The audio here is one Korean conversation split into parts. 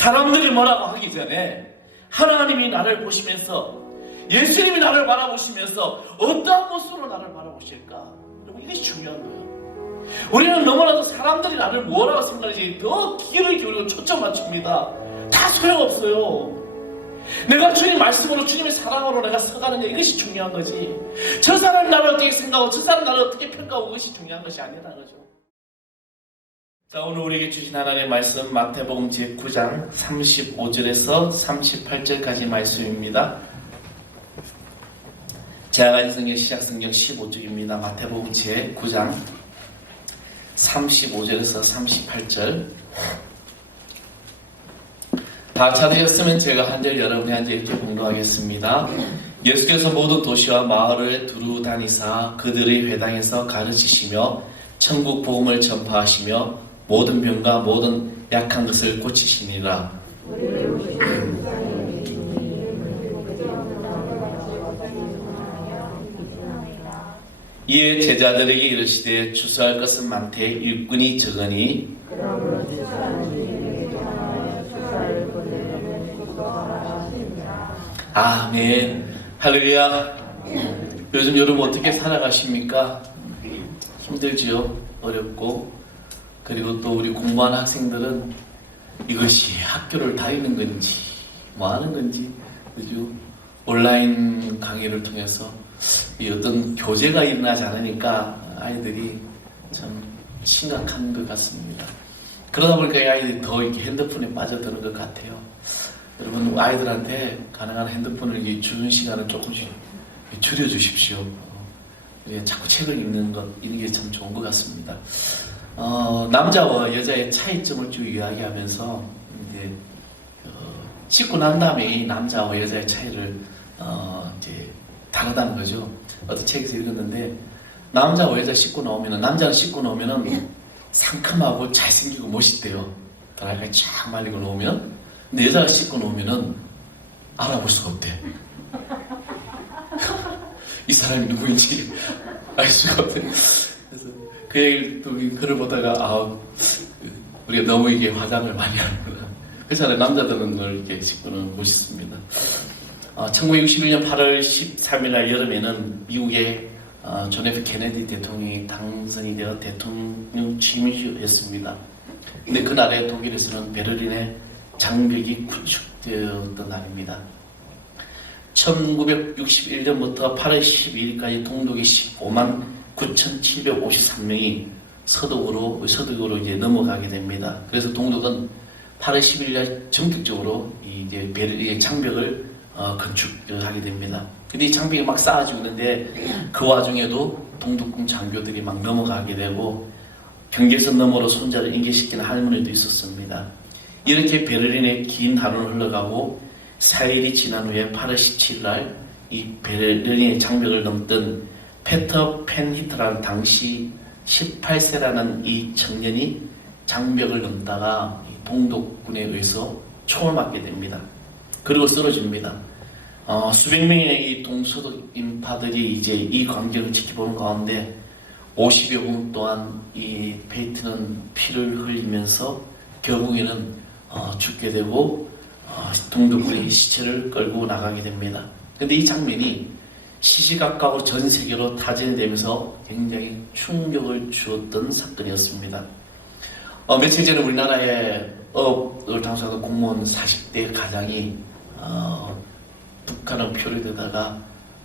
사람들이 뭐라고 하기 전에 하나님이 나를 보시면서, 예수님이 나를 바라보시면서 어떠한 모습으로 나를 바라보실까? 여러분, 이것이 중요한 거예요. 우리는 너무나도 사람들이 나를 뭐라고 생각하지 더 귀를 기울이고 초점 맞춥니다. 다 소용없어요. 내가 주님 말씀으로, 주님의 사랑으로 내가 서가는 게 이것이 중요한 거지, 저 사람이 나를 어떻게 생각하고 저 사람이 나를 어떻게 평가하고, 그것이 중요한 것이 아니라는 거죠. 자, 오늘 우리에게 주신 하나님의 말씀, 마태복음 제9장 35절에서 38절까지 말씀입니다. 제가 가진 성경 시작성경 15쪽입니다. 마태복음 제9장 35절에서 38절. 다 찾으셨으면 제가 한 절, 여러분이 한 절 이렇게 공독하겠습니다. 예수께서 모든 도시와 마을을 두루 다니사 그들의 회당에서 가르치시며 천국 복음을 전파하시며 모든 병과 모든 약한 것을 고치시니라. 이에 제자들에게 이르시되 주수할 것은 많되 일꾼이 적으니 아멘. 할렐루야. 요즘 여러분 어떻게 살아가십니까? 힘들지요? 어렵고. 그리고 또 우리 공부하는 학생들은 이것이 학교를 다니는 건지 뭐 하는 건지, 그죠? 온라인 강의를 통해서 이 어떤 교제가 일어나지 않으니까 아이들이 참 심각한 것 같습니다. 그러다 보니까 이 아이들이 더 이렇게 핸드폰에 빠져드는 것 같아요. 여러분, 아이들한테 가능한 핸드폰을 주는 시간을 조금씩 줄여주십시오. 자꾸 책을 읽는 것, 이런 게 참 좋은 것 같습니다. 남자와 여자의 차이점을 쭉 이야기하면서 이제 씻고 난 다음에 남자와 여자의 차이를 이제 다르다는 거죠. 어떤 책에서 읽었는데, 남자와 여자 씻고 나오면은, 남자는 씻고 나오면은 상큼하고 잘생기고 멋있대요. 드라이가 쫙 말리고 나오면. 근데 여자가 씻고 나오면은 알아볼 수가 없대. 이 사람이 누구인지 알 수가 없대. 그래서 그 얘기를 또 글을 보다가 우리가 너무 이게 화장을 많이 하는구나. 그렇잖아요. 남자들은 늘 이렇게 씻고는 멋있습니다. 1961년 8월 13일 날 여름에는 미국의 존 F 케네디 대통령이 당선이 되어 대통령 취임했습니다. 근데 그날에 독일에서는 베를린의 장벽이 구축되었던 날입니다. 1961년부터 8월 12일까지 동독이 15만 9,753명이 서독으로 이제 넘어가게 됩니다. 그래서 동독은 8월 11일 날 전격적으로 이제 베를린의 장벽을 건축하게 됩니다. 근데 이 장벽이 막 쌓아지고 있는데, 그 와중에도 동독군 장교들이 막 넘어가게 되고, 경계선 너머로 손자를 인계시키는 할머니도 있었습니다. 이렇게 베를린의 긴 하루는 흘러가고 4일이 지난 후에 8월 17일 날 이 베를린의 장벽을 넘던 페터 펜히트라는 당시 18세라는 이 청년이 장벽을 넘다가 동독군에 의해서 총을 맞게 됩니다. 그리고 쓰러집니다. 수백 명의 이 동서독 인파들이 이제 이 광경을 지켜보는 가운데 50여 분 동안 이 페이트는 피를 흘리면서 결국에는 죽게 되고 동독군이 시체를 끌고 나가게 됩니다. 근데 이 장면이 시시각각으로 전 세계로 타진이 되면서 굉장히 충격을 주었던 사건이었습니다. 며칠 전에 우리나라의 업을 당수하던 공무원 40대 가장이 북한을 표류되다가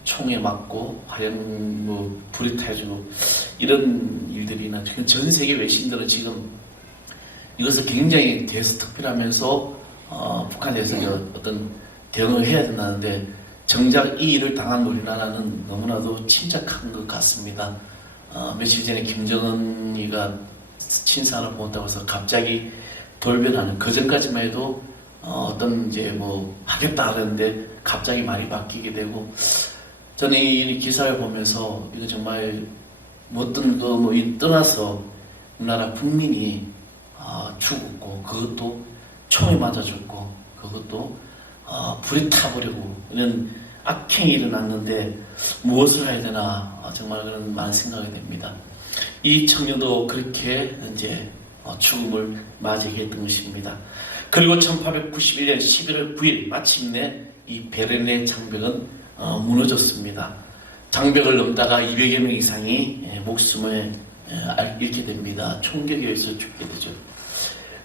총에 맞고 화형 불이 타지고 이런 일들이 전 세계 외신들은 지금 이것을 굉장히 대서특필하면서 북한에 대해서 어떤 대응을 해야 된다는데, 정작 이 일을 당한 우리나라는 너무나도 침착한 것 같습니다. 며칠 전에 김정은이가 친사를 보냈다고 해서 갑자기 돌변하는, 그 전까지만 해도 어떤 이제 뭐 하겠다 그랬는데 갑자기 말이 바뀌게 되고, 저는 이 기사를 보면서 이거 정말 어떤 거 떠나서 우리나라 국민이 죽었고, 그것도 총에 맞아 죽고, 그것도 불이 타버리고 이런 악행이 일어났는데 무엇을 해야 되나, 정말 그런 많은 생각이 됩니다. 이 청년도 그렇게 이제 죽음을 맞이하게 했던 것입니다. 그리고 1891년 11월 9일 마침내 이 베를린의 장벽은 무너졌습니다. 장벽을 넘다가 200여 명 이상이 목숨을 잃게 됩니다. 총격에 의해서 죽게 되죠.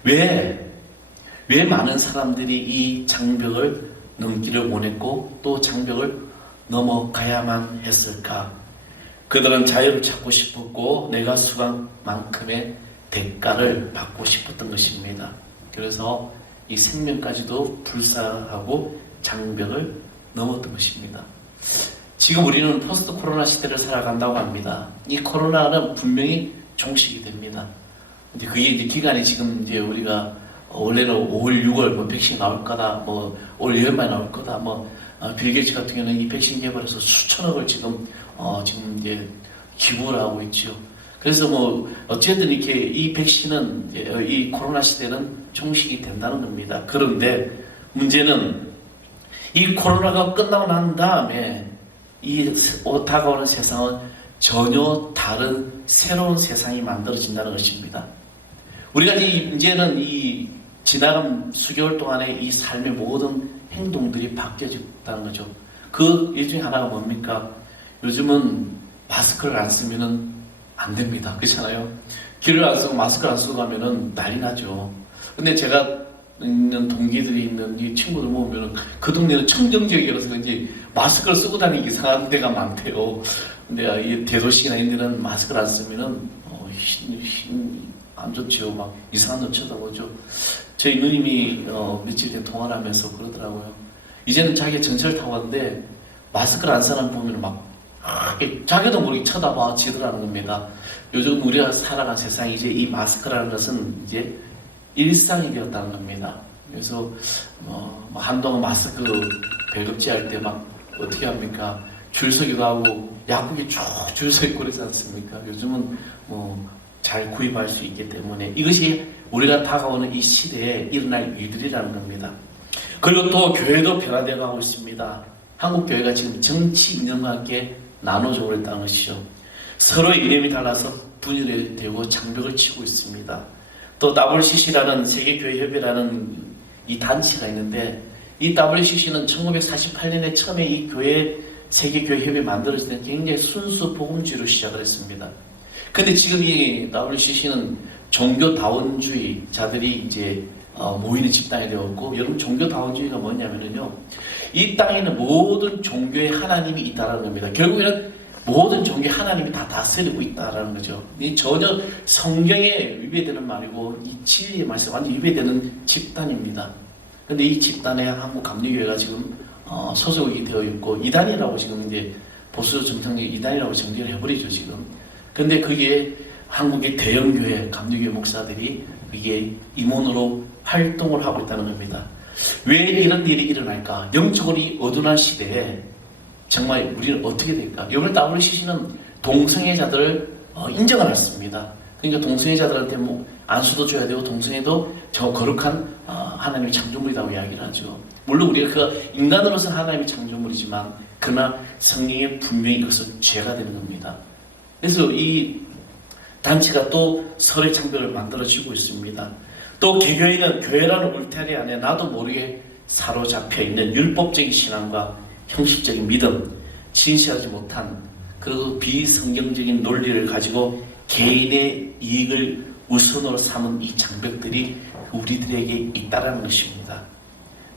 왜 많은 사람들이 이 장벽을 넘기를 원했고 또 장벽을 넘어가야만 했을까? 그들은 자유를 찾고 싶었고 내가 수강만큼의 대가를 받고 싶었던 것입니다. 그래서 이 생명까지도 불사하고 장벽을 넘었던 것입니다. 지금 우리는 포스트 코로나 시대를 살아간다고 합니다. 이 코로나는 분명히 종식이 됩니다. 근데 그게 이제 기간이 지금 이제 우리가 원래는 5월, 6월 뭐 백신 나올 거다, 뭐 올 여름에 나올 거다, 빌 게이츠 같은 경우는 이 백신 개발해서 수천억을 지금 이제 기부를 하고 있죠. 그래서 어쨌든 이렇게 이 백신은 이 코로나 시대는 종식이 된다는 겁니다. 그런데 문제는 이 코로나가 끝나고 난 다음에 이 다가오는 세상은 전혀 다른 새로운 세상이 만들어진다는 것입니다. 우리가 이제는 이 지나간 수개월 동안의 이 삶의 모든 행동들이 바뀌어졌다는 거죠. 그 일 중에 하나가 뭡니까? 요즘은 마스크를 안 쓰면은 안 됩니다. 그렇잖아요. 귀를 안 쓰고 마스크를 안 쓰고 가면은 난리 나죠. 근데 제가 있는 동기들이 있는 이 친구들 보면은 그 동네는 청정지역이라서 이제 마스크를 쓰고 다니기 이상한 데가 많대요. 근데 이 대도시나 이런 데는 마스크를 안 쓰면은 안 좋죠. 막 이상한 눈 쳐다보죠. 저희 누님이 며칠 전에 통화를 하면서 그러더라고요. 이제는 자기가 전철 타고 왔는데 마스크를 안 쓰는 사람 보면 막 자기도 모르게 쳐다봐 지더라는 겁니다. 요즘 우리가 살아가는 세상이 이제 이 마스크라는 것은 이제 일상이 되었다는 겁니다. 그래서 한동안 마스크 배급제 할 때 막 어떻게 합니까? 줄 서기도 하고 약국에 쭉 줄 서 있고 그러지 않습니까? 요즘은 잘 구입할 수 있기 때문에 이것이 우리가 다가오는 이 시대에 일어날 일들이라는 겁니다. 그리고 또 교회도 변화되어 가고 있습니다. 한국 교회가 지금 정치 이념과 함께 나눠져 버렸다는 것이죠. 서로의 이념이 달라서 분열이 되고 장벽을 치고 있습니다. 또 WCC라는 세계교회협의라는 이 단체가 있는데 이 WCC는 1948년에 처음에 이 세계교회협의 만들어질 때 굉장히 순수 복음주의로 시작을 했습니다. 근데 지금 이 WCC는 종교다원주의자들이 이제 모이는 집단이 되었고, 여러분 종교다원주의가 뭐냐면요, 이 땅에 있는 모든 종교의 하나님이 있다라는 겁니다. 결국에는 모든 종교의 하나님이 다 다스리고 있다라는 거죠. 이 전혀 성경에 위배되는 말이고 이 진리의 말씀 완전 위배되는 집단입니다. 근데 이 집단에 한국 감리교회가 지금 소속이 되어 있고 이단이라고 지금 이제 보수 정통이 이단이라고 정리를 해버리죠 지금. 근데 그게 한국의 대형교회 감리교회 목사들이 이게 임원으로 활동을 하고 있다는 겁니다. 왜 이런 일이 일어날까? 영적으로 이 어두운 시대에 정말 우리는 어떻게 될까? 이번에 WCC는 동성애자들을 인정을 했습니다. 그러니까 동성애자들한테 안수도 줘야 되고 동성애도 저 거룩한 하나님의 창조물이라고 이야기를 하죠. 물론 우리가 그 인간으로서는 하나님의 창조물이지만 그러나 성경에 분명히 그것은 죄가 되는 겁니다. 그래서 이 단체가 또 서로의 장벽을 만들어지고 있습니다. 또 개교회는 교회라는 울타리 안에 나도 모르게 사로잡혀 있는 율법적인 신앙과 형식적인 믿음, 진실하지 못한 그리고 비성경적인 논리를 가지고 개인의 이익을 우선으로 삼은 이 장벽들이 우리들에게 있다라는 것입니다.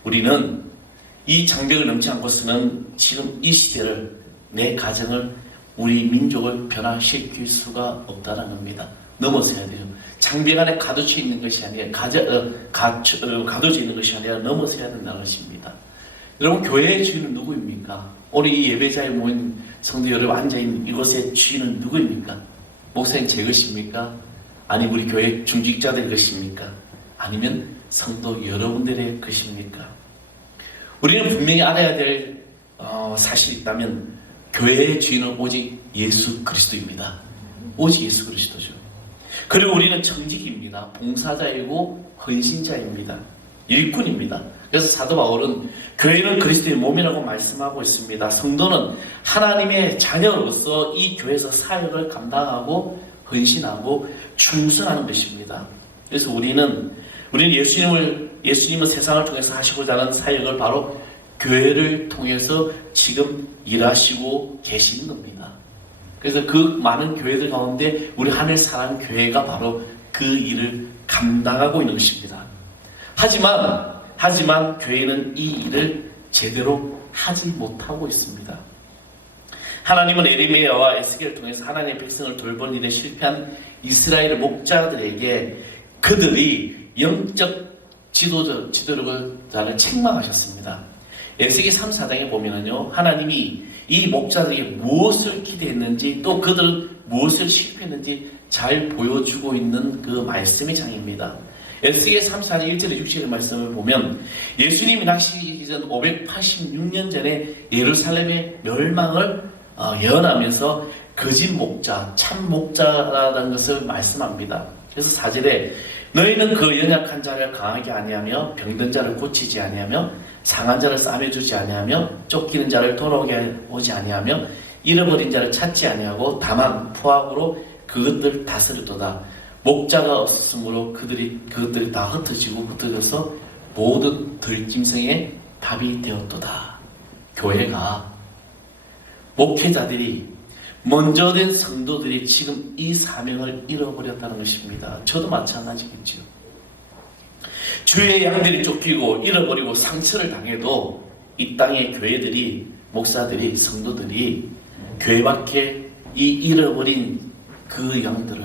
우리는 이 장벽을 넘지 않고서는 지금 이 시대를, 내 가정을, 우리 민족을 변화시킬 수가 없다는 겁니다. 넘어서야 돼요. 장벽 안에 가둬져 있는 것이 아니라 가둬져 있는 것이 아니라 넘어서야 된다는 것입니다. 여러분, 교회의 주인은 누구입니까? 오늘 이 예배자에 모인 성도 여러분 앉아있는 이곳의 주인은 누구입니까? 목사님 제 것입니까? 아니 우리 교회 중직자들 것입니까? 아니면 성도 여러분들의 것입니까? 우리는 분명히 알아야 될 사실이 있다면 교회의 주인은 오직 예수 그리스도입니다. 오직 예수 그리스도죠. 그리고 우리는 청직입니다. 봉사자이고 헌신자입니다. 일꾼입니다. 그래서 사도 바울은 교회는 그리스도의 몸이라고 말씀하고 있습니다. 성도는 하나님의 자녀로서 이 교회에서 사역을 감당하고 헌신하고 충성하는 것입니다. 그래서 우리는 예수님을 예수님은 세상을 통해서 하시고자 하는 사역을 바로 교회를 통해서 지금 일하시고 계시는 겁니다. 그래서 그 많은 교회들 가운데 우리 하늘사랑교회가 바로 그 일을 감당하고 있는 것입니다. 하지만 교회는 이 일을 제대로 하지 못하고 있습니다. 하나님은 에레미야와 에스겔을 통해서 하나님의 백성을 돌보는 일에 실패한 이스라엘 목자들에게 그들이 영적 지도자를 책망하셨습니다. 에스겔 3, 4장에 보면은요, 하나님이 이 목자들에게 무엇을 기대했는지 또 그들은 무엇을 실패했는지 잘 보여주고 있는 그 말씀의 장입니다. 에스겔 3, 4장 1절에 6절의 말씀을 보면 예수님이 낚시기 전 586년 전에 예루살렘의 멸망을 예언하면서 거짓 목자, 참 목자라는 것을 말씀합니다. 그래서 4절에 너희는 그 연약한 자를 강하게 아니하며 병든 자를 고치지 아니하며 상한 자를 싸매주지 아니하며 쫓기는 자를 돌아오게 오지 아니하며 잃어버린 자를 찾지 아니하고 다만 포악으로 그것들 다스렸도다. 목자가 없었으므로 그것들이 다 흩어져서 모든 들짐승의 밥이 되었도다. 교회가, 목회자들이, 먼저 된 성도들이 지금 이 사명을 잃어버렸다는 것입니다. 저도 마찬가지겠죠. 주의 양들이 쫓기고 잃어버리고 상처를 당해도 이 땅의 교회들이, 목사들이, 성도들이 교회 밖에 이 잃어버린 그 양들을,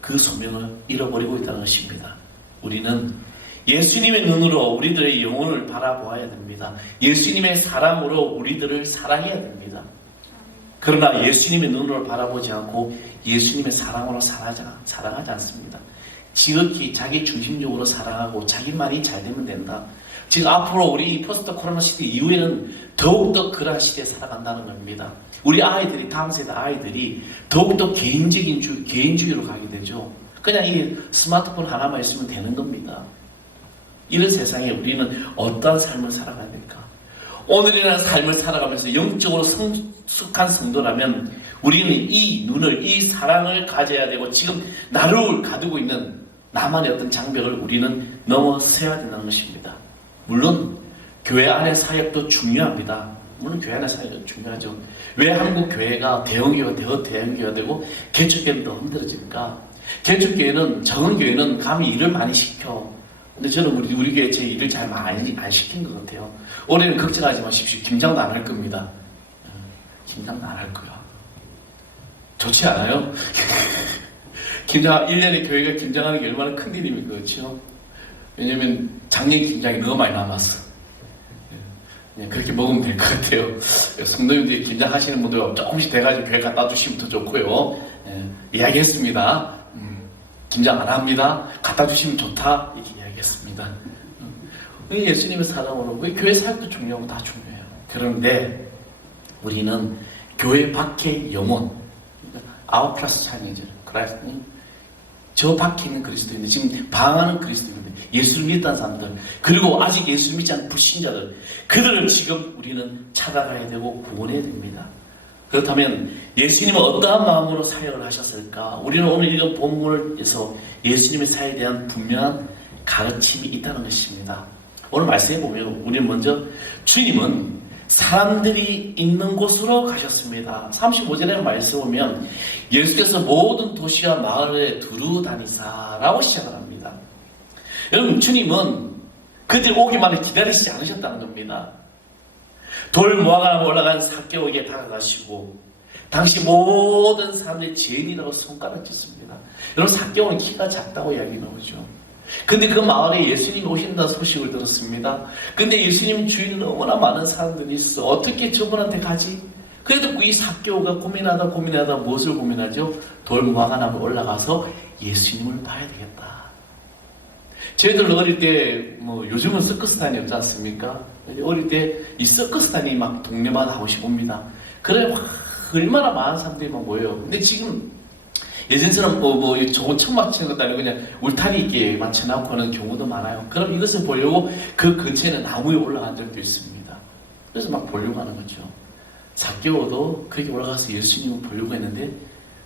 그 소명을 잃어버리고 있다는 것입니다. 우리는 예수님의 눈으로 우리들의 영혼을 바라보아야 됩니다. 예수님의 사랑으로 우리들을 사랑해야 됩니다. 그러나 예수님의 눈으로 바라보지 않고 예수님의 사랑으로 사랑하지 않습니다. 지극히 자기 중심적으로 사랑하고 자기만이 잘 되면 된다. 지금 앞으로 우리 포스트 코로나 시대 이후에는 더욱더 그러한 시대에 살아간다는 겁니다. 우리 아이들이, 다음 세대 아이들이 더욱더 개인주의로 가게 되죠. 그냥 이 스마트폰 하나만 있으면 되는 겁니다. 이런 세상에 우리는 어떠한 삶을 살아가야 될까? 오늘이라는 삶을 살아가면서 영적으로 성숙한 성도라면 우리는 이 눈을, 이 사랑을 가져야 되고 지금 나를 가두고 있는 나만의 어떤 장벽을 우리는 넘어서야 된다는 것입니다. 물론 교회 안의 사역도 중요합니다. 물론 교회 안의 사역도 중요하죠. 왜 한국 교회가 대형교회가 되고 개척교회는 더 흔들어질까? 개척교회는, 적은 교회는 감히 일을 많이 시켜. 근데 저는 우리 교회 제 일을 잘 많이 안 시킨 것 같아요. 올해는 걱정하지 마십시오. 김장도 안 할 겁니다. 김장도 안 할 거야. 좋지 않아요? 김장, 1년에 교회가 김장하는 게 얼마나 큰 일입니까? 그렇죠? 왜냐면 작년 김장이 너무 많이 남았어. 그렇게 먹으면 될 것 같아요. 성도님들이 김장하시는 분들 조금씩 돼가지고 교회 갖다 주시면 더 좋고요. 이야기했습니다. 김장 안 합니다. 갖다 주시면 좋다. 이렇게 이야기했습니다. 예수님의 사랑으로 교회 사역도 중요하고 다 중요해요. 그런데 우리는 교회 밖의 영혼, 아웃클래스 차이니즈, 저 밖에 있는 그리스도인들, 지금 방황하는 그리스도인들, 예수를 믿던 사람들, 그리고 아직 예수를 믿지 않는 불신자들, 그들을 지금 우리는 찾아가야 되고 구원해야 됩니다. 그렇다면 예수님은 어떠한 마음으로 사역을 하셨을까? 우리는 오늘 이런 본문에서 예수님의 사역에 대한 분명한 가르침이 있다는 것입니다. 오늘 말씀해 보면 우리는 먼저 주님은 사람들이 있는 곳으로 가셨습니다. 35절에 말씀 보면 예수께서 모든 도시와 마을에 두루 다니사라고 시작을 합니다. 여러분, 주님은 그들 오기만을 기다리시지 않으셨다는 겁니다. 돌 모아가며 올라간 삭개오에게 다가가시고 당시 모든 사람들이 죄인이라고 손가락 쳤습니다. 여러분, 삭개오는 키가 작다고 이야기 나오죠. 근데 그 마을에 예수님이 오신다는 소식을 들었습니다. 근데 예수님 주위에 너무나 많은 사람들이 있어. 어떻게 저분한테 가지? 그래도 이 삭개오가 고민하다 무엇을 고민하죠? 돌 모아가며 올라가서 예수님을 봐야 되겠다. 저희들 어릴 때, 요즘은 서커스단이 없지 않습니까? 어릴 때 이 서커스단이 막 동네마다 한 번씩 옵니다. 그래, 얼마나 많은 사람들이 막 모여요. 근데 지금 예전처럼 저거 천막 치는 것도 아니고 그냥 울타리 있게 맞춰놓고 하는 경우도 많아요. 그럼 이것을 보려고 그 근처에는 나무에 올라간 적도 있습니다. 그래서 막 보려고 하는 거죠. 삭개오도 거기 올라가서 예수님을 보려고 했는데,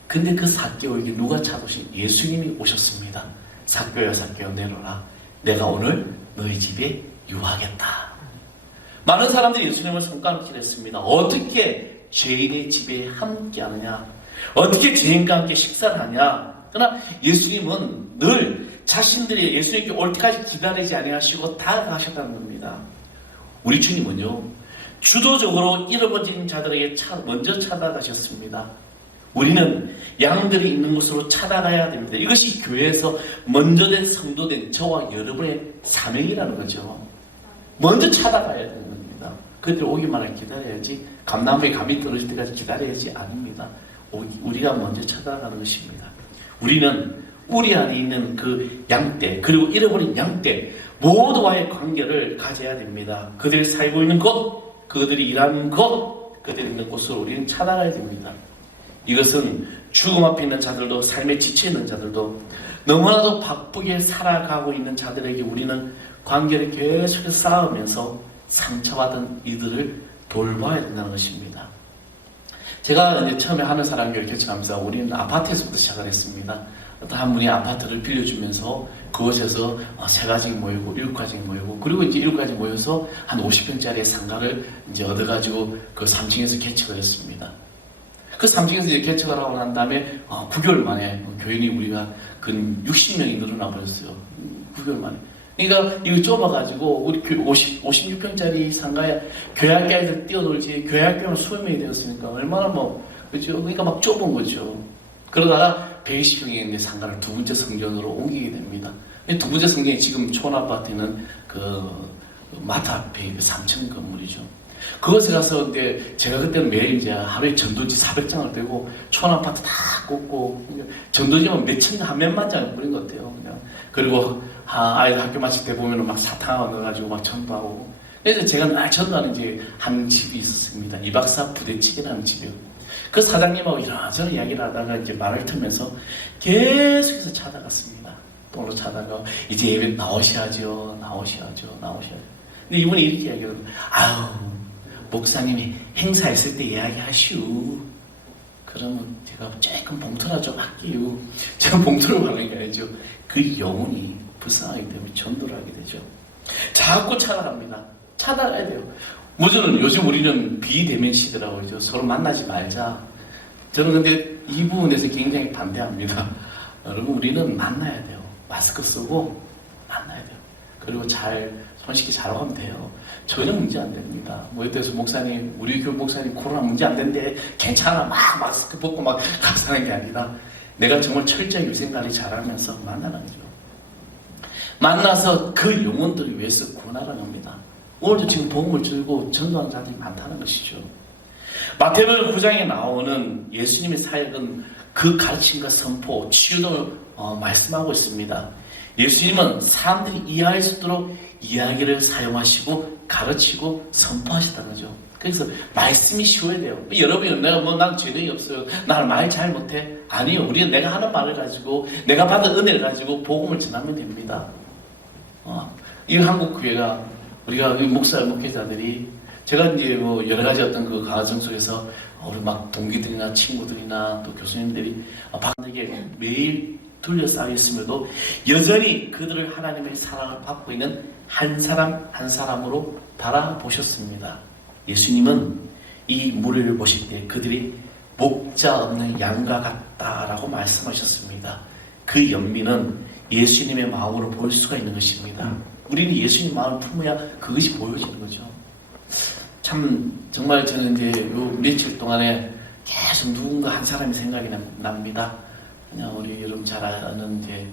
근데 그 삭개오에게 누가 찾으신? 예수님이 오셨습니다. 삭개오야, 삭개오, 내려라. 내가 오늘 너희 집에 유하겠다. 많은 사람들이 예수님을 손가락질 했습니다. 어떻게 죄인의 집에 함께 하느냐? 어떻게 죄인과 함께 식사를 하냐? 그러나 예수님은 늘 자신들이 예수님께 올 때까지 기다리지 아니하시고 다가가셨다는 겁니다. 우리 주님은요, 주도적으로 잃어버린 자들에게 먼저 찾아가셨습니다. 우리는 양들이 있는 곳으로 찾아가야 됩니다. 이것이 교회에서 먼저 된 성도된 저와 여러분의 사명이라는 거죠. 먼저 찾아가야 되는 겁니다. 그들 오기만을 기다려야지, 감나무에 감이 떨어질 때까지 기다려야지 아닙니다. 우리가 먼저 찾아가는 것입니다. 우리는 우리 안에 있는 그 양떼, 그리고 잃어버린 양떼 모두와의 관계를 가져야 됩니다. 그들이 살고 있는 곳, 그들이 일하는 곳, 그들이 있는 곳을 우리는 찾아가야 됩니다. 이것은 죽음 앞에 있는 자들도, 삶에 지쳐있는 자들도, 너무나도 바쁘게 살아가고 있는 자들에게 우리는 관계를 계속해서 쌓으면서 상처받은 이들을 돌봐야 된다는 것입니다. 제가 이제 처음에 하늘사랑교회를 개척하면서 우리는 아파트에서부터 시작을 했습니다. 어떤 한 분이 아파트를 빌려주면서 그곳에서 3가족이 모이고 7가족이 모이고, 그리고 이제 7가족이 모여서 한 50평짜리 상가를 이제 얻어가지고 그 3층에서 개척을 했습니다. 그 3층에서 이제 개척을 하고 난 다음에 9개월 만에 교인이 우리가 근 60명이 늘어나 버렸어요. 9개월 만에. 그러니까 이거 좁아가지고 우리 56평짜리 상가에 교회학교 애들 뛰어놀지, 교회학교는 20명이 되었으니까 얼마나 그죠? 그러니까 막 좁은 거죠. 그러다가 120평의 상가를 두 번째 성전으로 옮기게 됩니다. 두 번째 성전이 지금 촌아파트는 그 마트 앞에 그 3층 건물이죠. 그것에 가서 이제 제가 그때는 매일 이제 하루에 전도지 400장을 떼고 촌아파트 다 꽂고, 전도지만 몇만 장을 뿌린 것 같아요. 그냥. 그리고 아이들 학교 마칠 때 보면은 막 사탕 넣어가지고 막 전도하고. 그래서 제가 날 전도하는 이제 한 집이 있었습니다. 이박사 부대찌개라는 집이요. 그 사장님하고 이런저런 이야기를 하다가 이제 말을 틀면서 계속해서 찾아갔습니다. 또 찾아가 이제 예배 나오셔야죠. 근데 이분이 이렇게 이야기를 아유, 목사님이 행사했을 때 이야기하시오. 그러면 제가 조금 봉투나 좀 할게요. 제가 봉투를 받는 게 아니죠. 그 영혼이 불쌍하기 때문에 전도를 하게 되죠. 자꾸 찾아갑니다. 찾아가야 돼요. 요즘 우리는 비대면 시대라고 하죠. 서로 만나지 말자. 저는 근데 이 부분에서 굉장히 반대합니다. 여러분, 우리는 만나야 돼요. 마스크 쓰고 만나야 돼요. 그리고 손쉽게 잘 하면 돼요. 전혀 문제 안 됩니다. 예를 들어서 목사님, 우리 교회 목사님 코로나 문제 안 된대, 괜찮아, 막 마스크 벗고 막 가사하는 게 아니라 내가 정말 철저히 위생관리 잘하면서 만나는 거죠. 만나서 그 영혼들을 위해서 구원하라는 겁니다. 오늘도 지금 복음을 들고 전도하는 자들이 많다는 것이죠. 마태복음 9장에 나오는 예수님의 사역은 그 가르침과 선포, 치유 등을 말씀하고 있습니다. 예수님은 사람들이 이해할 수 있도록 이야기를 사용하시고 가르치고 선포하시다는 거죠. 그래서 말씀이 쉬워야 돼요. 여러분이 난 재능이 없어요, 난 말 잘 못해. 아니요, 우리는 내가 하는 말을 가지고, 내가 받은 은혜를 가지고 복음을 전하면 됩니다. 이 한국 교회가, 우리가 목회자들이, 제가 이제 여러 가지 어떤 그 과정 속에서 우리 막 동기들이나 친구들이나 또 교수님들이 박에게 매일 둘러싸여 있음에도 여전히 그들을 하나님의 사랑을 받고 있는 한 사람 한 사람으로 바라보셨습니다. 예수님은 이 무리를 보실 때 그들이 목자 없는 양과 같다라고 말씀하셨습니다. 그 연민은 예수님의 마음으로 볼 수가 있는 것입니다. 우리는 예수님 마음을 품어야 그것이 보여지는 거죠. 참 정말 저는 이제 요 며칠 동안에 계속 누군가 한 사람이 생각이 납니다. 그냥 우리 여러분 잘 아는 이제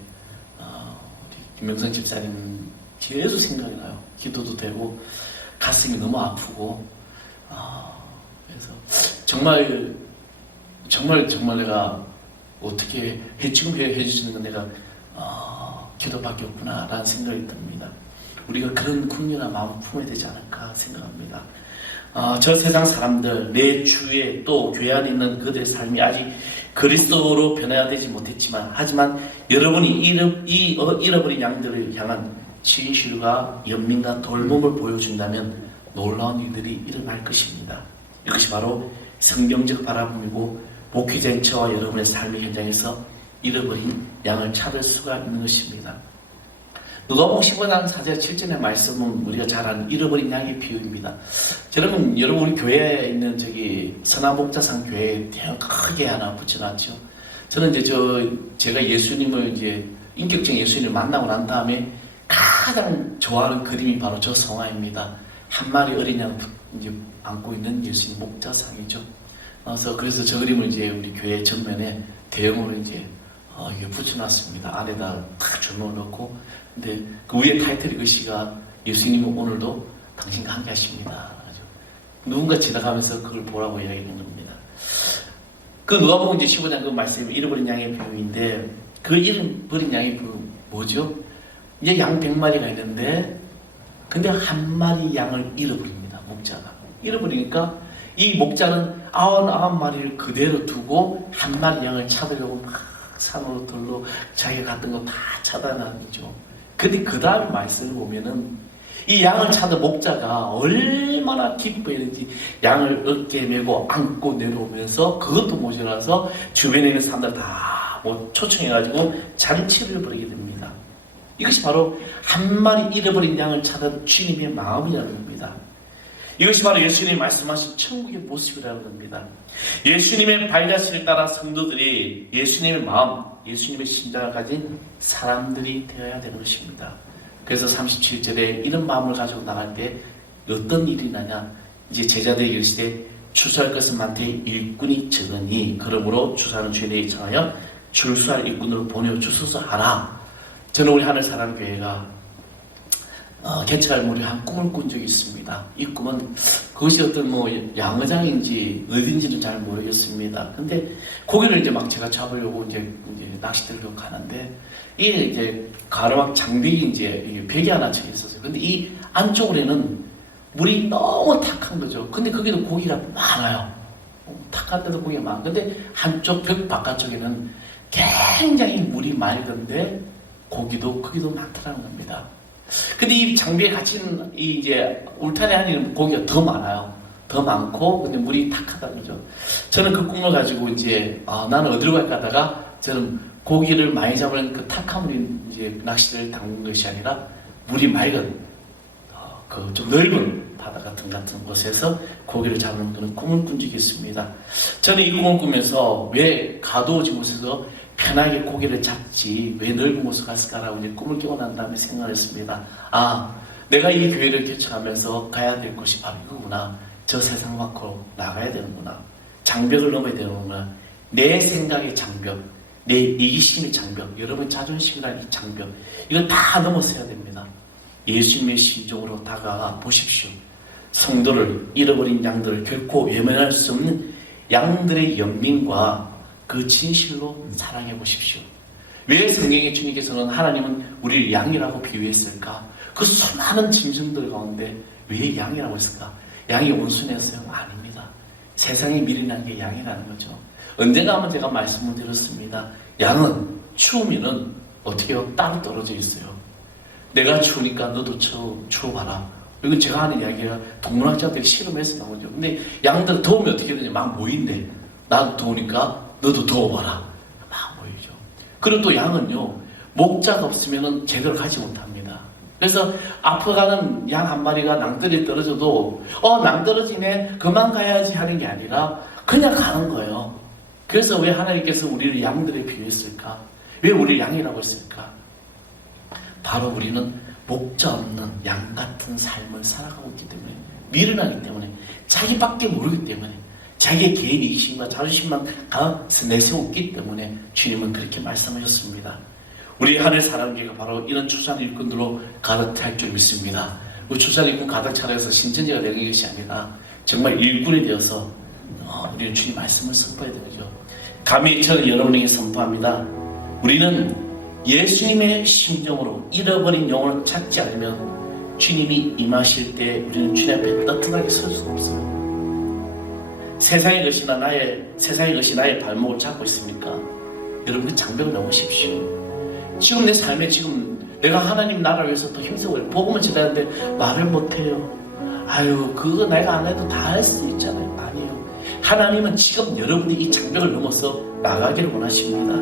우리 김명선 집사님 계속 생각이 나요. 기도도 되고 가슴이 너무 아프고 그래서 정말 내가 어떻게 지금 해주시는 건 내가 기도밖에 없구나라는 생각이 듭니다. 우리가 그런 국민한 마음을 품어야 되지 않을까 생각합니다. 저 세상 사람들, 내 주위에 또 교회 안에 있는 그들의 삶이 아직 그리스도로 변화되지 못했지만, 하지만 여러분이 잃어버린 양들을 향한 진실과 연민과 돌봄을 보여준다면 놀라운 일들이 일어날 것입니다. 이것이 바로 성경적 바라봄이고, 목회자인 저와 여러분의 삶의 현장에서 잃어버린 양을 찾을 수가 있는 것입니다. 누가복음 15장 4절 7절의 말씀은 우리가 잘 아는 잃어버린 양의 비유입니다. 여러분 우리 교회에 있는 선한복자상 교회에 대형 크게 하나 붙여놨죠. 저는 제가 예수님을 인격적인 예수님을 만나고 난 다음에 가장 좋아하는 그림이 바로 저 성화입니다. 한 마리 어린 양 안고 있는 예수님 목자상이죠. 그래서 저 그림을 우리 교회 전면에 대형으로 이게 붙여놨습니다. 안에다 탁 조명을 넣고, 근데 그 위에 타이틀이 글씨가 예수님은 오늘도 당신과 함께 하십니다. 누군가 지나가면서 그걸 보라고 이야기하는 겁니다. 그 누가복음 15장 그 말씀이 잃어버린 양의 비유인데, 그 잃어버린 양의 비유 뭐죠? 이제 양 100마리가 있는데, 근데 한 마리 양을 잃어버립니다. 목자가 잃어버리니까 이 목자는 99마리를 그대로 두고 한 마리 양을 찾으려고 막 산으로 들러 자기가 갔던 거 다 찾아다니죠. 근데 그 다음에 말씀을 보면은 이 양을 찾은 목자가 얼마나 기뻐했는지 양을 어깨에 메고 안고 내려오면서 그것도 모자라서 주변에 있는 사람들 다 초청해가지고 잔치를 벌이게 됩니다. 이것이 바로 한 마리 잃어버린 양을 찾은 주님의 마음이라는 겁니다. 이것이 바로 예수님이 말씀하신 천국의 모습이라는 겁니다. 예수님의 발자취를 따라 성도들이 예수님의 마음, 예수님의 심장을 가진 사람들이 되어야 되는 것입니다. 그래서 37절에 이런 마음을 가지고 나갈 때 어떤 일이 나냐, 이제 제자들이 이르시되 추수할 것은 많되 일꾼이 적으니 그러므로 추수하는 주인에게 청하여 출수할 일꾼으로 보내주소서 하라. 저는 우리 하늘사랑교회가 개척할 무렵에 한 꿈을 꾼 적이 있습니다. 이 꿈은 그것이 어떤 양어장인지 어딘지는 잘 모르겠습니다. 근데 고기를 막 제가 잡으려고 이제 낚시들로 가는데 이게 가로막 장벽이 벽이 하나 쳐 있었어요. 근데 이 안쪽으로는 물이 너무 탁한 거죠. 근데 거기도 고기가 많아요. 탁한 데도 고기가 많아. 근데 한쪽 벽 바깥쪽에는 굉장히 물이 맑은데 거기도 많다는 겁니다. 근데 이 장비에 갇힌 울타리 안에는 고기가 더 많아요. 더 많고, 근데 물이 탁하다는 거죠. 저는 그 꿈을 가지고 나는 어디로 갈까 하다가 저는 고기를 많이 잡으려는 그 탁한 물이 낚시대를 담근 것이 아니라 물이 맑은, 그 좀 넓은 바다 같은 곳에서 고기를 잡는 그런 꿈을 꾼 적이 있습니다. 저는 이 꿈을 꾸면서 왜 가두어진 곳에서 편하게 고기를 잡지 왜 넓은 곳을 갔을까라고 꿈을 깨고 난 다음에 생각을 했습니다. 내가 이 교회를 개척하면서 가야 될 곳이 바로 이거구나. 저 세상 밖으로 나가야 되는구나. 장벽을 넘어야 되는구나. 내 생각의 장벽, 내 이기심의 장벽, 여러분 자존심이라는 이 장벽, 이거 다 넘어서야 됩니다. 예수님의 심정으로 다가가 보십시오. 성도를, 잃어버린 양들을 결코 외면할 수 없는 양들의 연민과 그 진실로 사랑해 보십시오. 왜 성경에 주님께서는 하나님은 우리를 양이라고 비유했을까? 그 수많은 짐승들 가운데 왜 양이라고 했을까? 양이 온순했어요? 아닙니다. 세상에 미련한 게 양이라는 거죠. 언젠가 한번 제가 말씀을 드렸습니다. 양은 추우면은 어떻게 해요? 따로 떨어져 있어요. 내가 추우니까 너도 추워봐라. 이건 제가 하는 이야기가 동물학자들이 실험해서 나오죠. 근데 양들 더우면 어떻게 되냐? 막 모인대. 나도 더우니까 너도 더워봐라. 막 모이죠. 그리고 또 양은요, 목자가 없으면 제대로 가지 못합니다. 그래서 앞서가는 양 한 마리가 낭떠러지에 떨어져도 낭떠러지네 그만 가야지 하는 게 아니라 그냥 가는 거예요. 그래서 왜 하나님께서 우리를 양들에 비유했을까? 왜 우리를 양이라고 했을까? 바로 우리는 목자 없는 양 같은 삶을 살아가고 있기 때문에, 미련하기 때문에, 자기밖에 모르기 때문에, 자기의 개인 이기심과 자존심만 내세웠기 때문에 주님은 그렇게 말씀하셨습니다. 우리 하늘사랑교회가 바로 이런 추수하는 일꾼들로 가득 찰 줄 믿습니다. 우리 추수하는 일꾼 가득 차려서 신천지가 되는 것이 아니라 정말 일꾼이 되어서 우리는 주님 말씀을 선포해야 되죠. 감히 저는 여러분에게 선포합니다. 우리는 예수님의 심정으로 잃어버린 영혼을 찾지 않으면 주님이 임하실 때 우리는 주님 앞에 떳떳하게 설 수 없어요. 세상의 것이 나의 발목을 잡고 있습니까? 여러분 그 장벽을 넘으십시오. 지금 내 삶에 내가 하나님 나라를 위해서 더 힘쓰고 복음을 전하는데 말을 못해요. 그거 내가 안 해도 다 할 수 있잖아요. 아니에요. 하나님은 지금 여러분이 이 장벽을 넘어서 나가기를 원하십니다.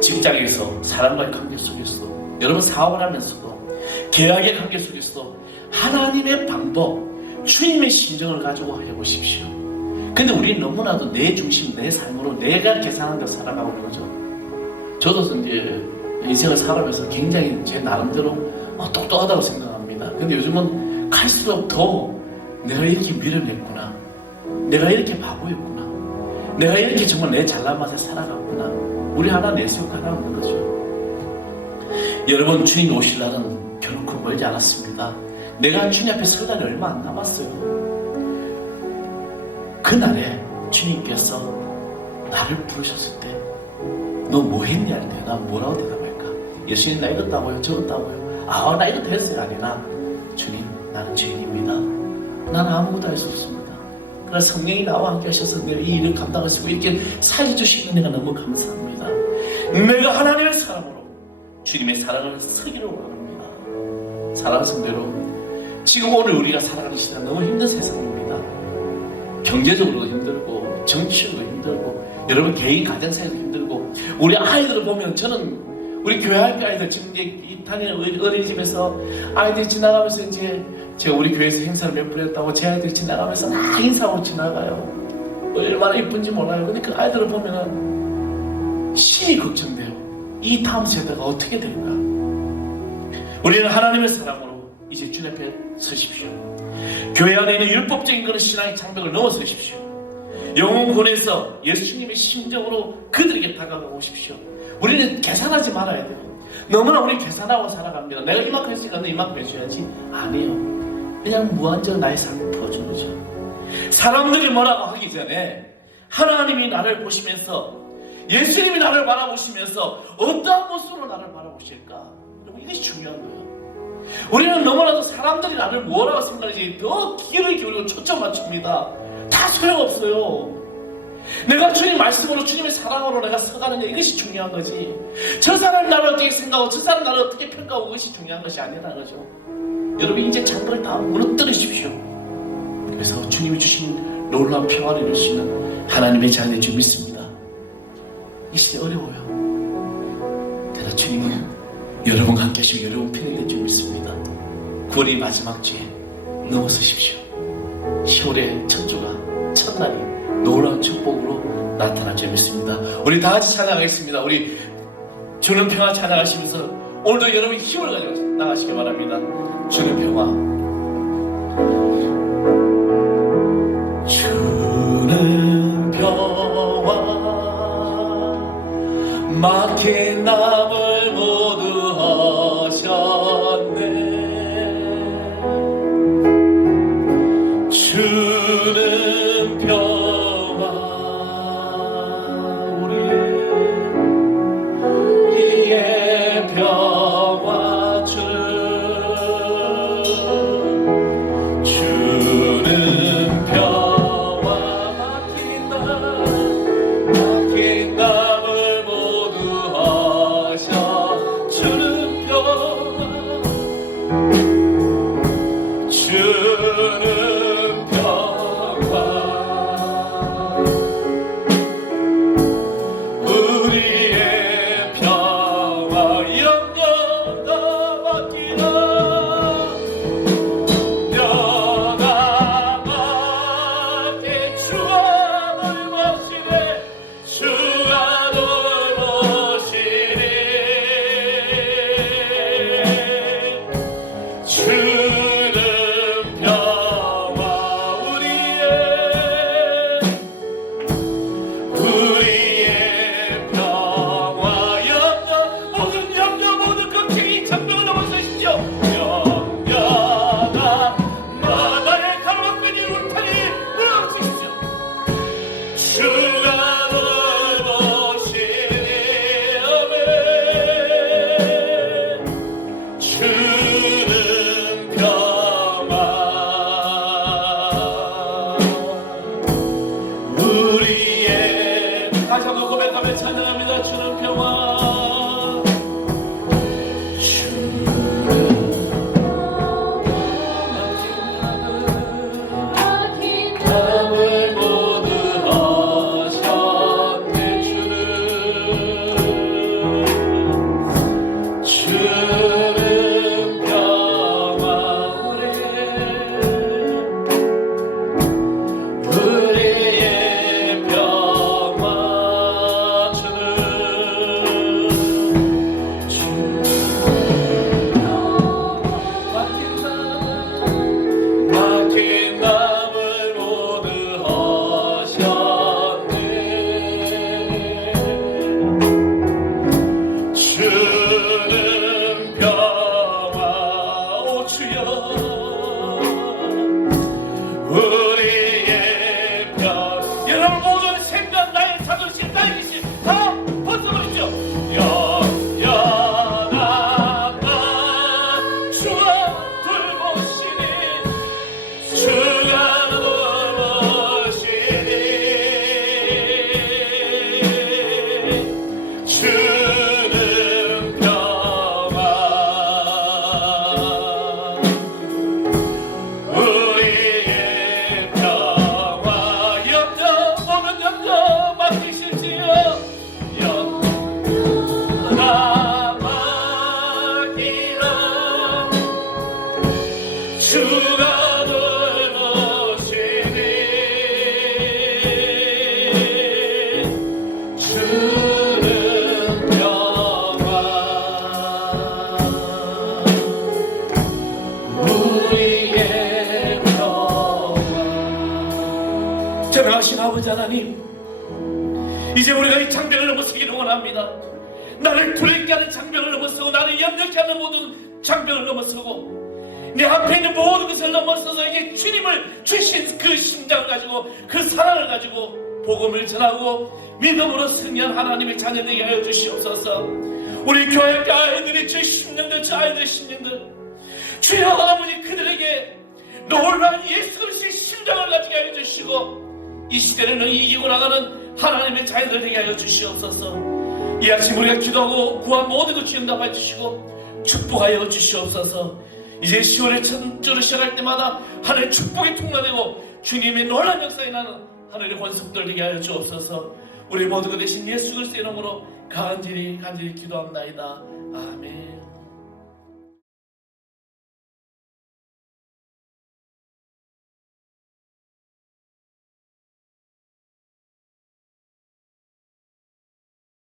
직장에서 사람과의 관계 속에서 여러분 사업을 하면서도 계약의 관계 속에서도 하나님의 방법, 주님의 심정을 가지고 해보십시오. 근데 우리는 너무나도 내 중심, 내 삶으로 내가 계산한 대로 살아가고 있는 거죠. 저도 이제 인생을 살아가면서 굉장히 제 나름대로 똑똑하다고 생각합니다. 근데 요즘은 갈수록 더 내가 이렇게 밀어냈구나, 내가 이렇게 바보였구나, 내가 이렇게 정말 내 잘난 맛에 살아갔구나, 우리 하나 내세우고 하나 없는 거죠. 여러분, 주님 오실 날은 결코 멀지 않았습니다. 내가 주님 앞에 설 날이 얼마 안 남았어요. 그날에 주님께서 나를 부르셨을 때 너 뭐 했냐 할 때 나 뭐라고 대답할까? 예수님 나 이렇다고요, 저렇다고요, 나 이렇다 했어요? 아니라 주님, 나는 죄인입니다. 나는 아무것도 할 수 없습니다. 그러나 성령이 나와 함께 하셔서 내가 이 일을 감당할 수 있고 이렇게 살려주시는 내가 너무 감사합니다. 내가 하나님의 사랑으로 주님의 사랑을 서기를 원합니다. 사랑하는 성도로, 지금 오늘 우리가 살아가는 시대는 너무 힘든 세상입니다. 경제적으로도 힘들고 정치적으로도 힘들고 여러분 개인 가정사에도 힘들고, 우리 아이들을 보면, 저는 우리 교회 학교 아이들 지금 이제 이 다니는 어린이집에서 아이들이 지나가면서 이제 제가 우리 교회에서 행사를 몇 번 했다고 제 아이들이 지나가면서 막 인사하고 지나가요. 얼마나 이쁜지 몰라요. 근데 그 아이들을 보면은 심히 걱정돼요. 이 다음 세대가 어떻게 될까? 우리는 하나님의 사랑으로 이제 주님 앞에 서십시오. 교회 안에 있는 율법적인 그런 신앙의 장벽을 넘어서십시오. 영혼군에서 예수님의 심정으로 그들에게 다가가고 오십시오. 우리는 계산하지 말아야 돼요. 너무나 우리 계산하고 살아갑니다. 내가 이만큼 했으니까 너 이만큼 해줘야지. 아니에요. 그냥 무한정 나의 삶을 풀어주는 거죠. 사람들이 뭐라고 하기 전에 하나님이 나를 보시면서, 예수님이 나를 바라보시면서 어떠한 모습으로 나를 바라보실까? 여러분, 이것이 중요한 거예요. 우리는 너무나도 사람들이 나를 뭐라고 생각하지 더 귀를 기울이고 초점 맞춥니다. 다 소용없어요. 내가 주님 말씀으로, 주님의 사랑으로 내가 서가느냐, 이것이 중요한 거지. 저 사람 나를 어떻게 생각하고 저 사람 나를 어떻게 평가하고, 그것이 중요한 것이 아니라는 거죠. 여러분, 이제 장부를 다 무너뜨리십시오. 그래서 주님이 주신 놀라운 평화를 이룰 수 있는 하나님의 자녀인 줄 믿습니다. 이 시대 어려워요. 그러나 주님은 여러분과 함께 하시고 여러분 편이 될 줄 믿습니다. 9월의 마지막 주에 넘어서십시오. 10월의 첫 주가, 첫날이 놀라운 축복으로 나타날 줄 믿습니다. 우리 다 같이 찬양하겠습니다. 우리 주는 평화 찬양하시면서 오늘도 여러분이 힘을 가지고 나가시기 바랍니다. 주는 평화. 주는 평화, 막힌 남을 모두 하셨네. 주는 평화, 우리의 평화 주는 평화, 막힌 담을 모두 하셔. 주는 평화, 주는 다시 한번 고백하며 찬양합니다. 주는 평화, 주는 막힌 담을 모두 하셨네. 주는 전능하신 아버지 하나님, 이제 우리가 이 장벽을 넘어서기를 원합니다. 나를 두렵게 하는 장벽을 넘어서고, 나를 염려케 하는 모든 장벽을 넘어서고, 내 앞에 있는 모든 것을 넘어서서 이제 주님을 주신 그 심장을 가지고, 그 사랑을 가지고 복음을 전하고 믿음으로 승리한 하나님의 자녀되게 하여 주시옵소서. 우리 교회 아이들이 저 심령들, 저 아이들의 심령들, 주여 아버지, 그들에게 놀라운 예수 그리스도의 심장을 가지게 하여 주시고, 이 시대를 이기고 나가는 하나님의 자녀들 되게 하여 주시옵소서. 이 아침 우리가 기도하고 구한 모든 것 응답하여 주시고 축복하여 주시옵소서. 이제 10월의 첫 주를 시작할 때마다 하늘의 축복이 통과되고 주님의 놀라운 역사에 나는 하늘의 권속들 되게 하여 주옵소서. 우리 모두가 되신 예수 그리스도의 이름으로 간절히 기도합나이다. 아멘.